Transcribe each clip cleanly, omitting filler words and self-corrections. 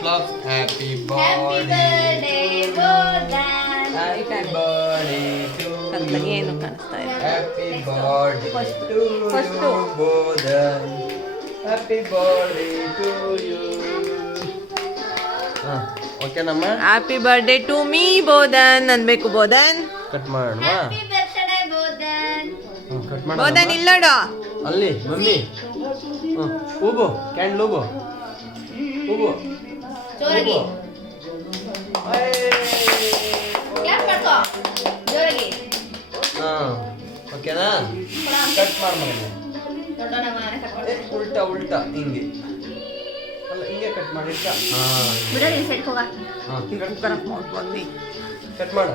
Clocks. Happy Happy birthday. birthday, Bodan. Happy birthday to ಕತ್ಲಾಗೆ you. ಏನು ಕಾಣಿಸ್ತಾ ಇದೆ. Happy birthday First. to First. you, Bodan. Happy birthday to you. ಓಕೆನಮ್ಮ. Happy birthday to me Bodhan ಅನ್ಬೇಕು. Bodhan cut ಮಾಡೋಣ. Happy birthday, Bodan. Cut ಮಾಡೋಣ. ಬೋಧನ್ ಇಲ್ಲೋಡು. ಅಲ್ಲಿ mummy. ಊಬು candle ಊಬು. ಊಬು. ಜೋರಾಗಿ clap ಮಾಡ್ಕೋ ಜೋರಾಗಿ. ಓಕೆನಾ. ಕಟ್ ಮಾಡಿ ದೊಡ್ಡವನ ಮಗನ ಕಟ್ ಮಾಡ್ಕೊ. ಉಲ್ಟಾ ಹಿಂಗೆ ಅಲ್ಲ ಹಿಂಗೆ ಕಟ್ ಮಾಡಿ ಬಿಡೋದು ಈ ಸೈಡ್ಗೆ ಹೋಗ. ಕಟ್ ಮಾಡು.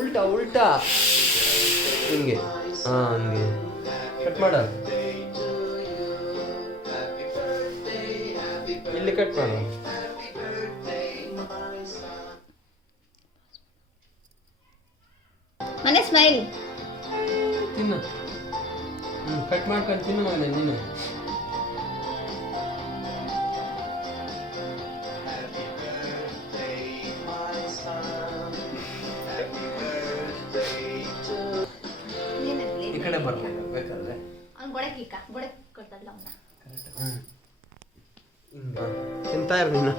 ಉಲ್ಟಾ ಹಿಂಗೆ ಹಂಗೆ ಕಟ್ ಮಾಡ. ಇಲ್ಲಿ ಕಟ್ ಮಾಡು. ಮನೆ ಸ್ಮೈಲ್. ತಿನ್ನು. ಕಟ್ ಮಾಡ್ಕೊಂಡು ತಿನ್ನು ಮಗನೇ ನೀನು. ಈ ಕಡೆ ಬರ್ಬೇಕು ಬೇಕಾದ್ರೆ. ಅವ್ನು ಗೊಡಕ್ಕೆ ಕೊಡ್ತಲ್ಲ ಅವನ್ನ. ಹಿಂಗ ತಿಂತಾ ಇರು ನೀನು.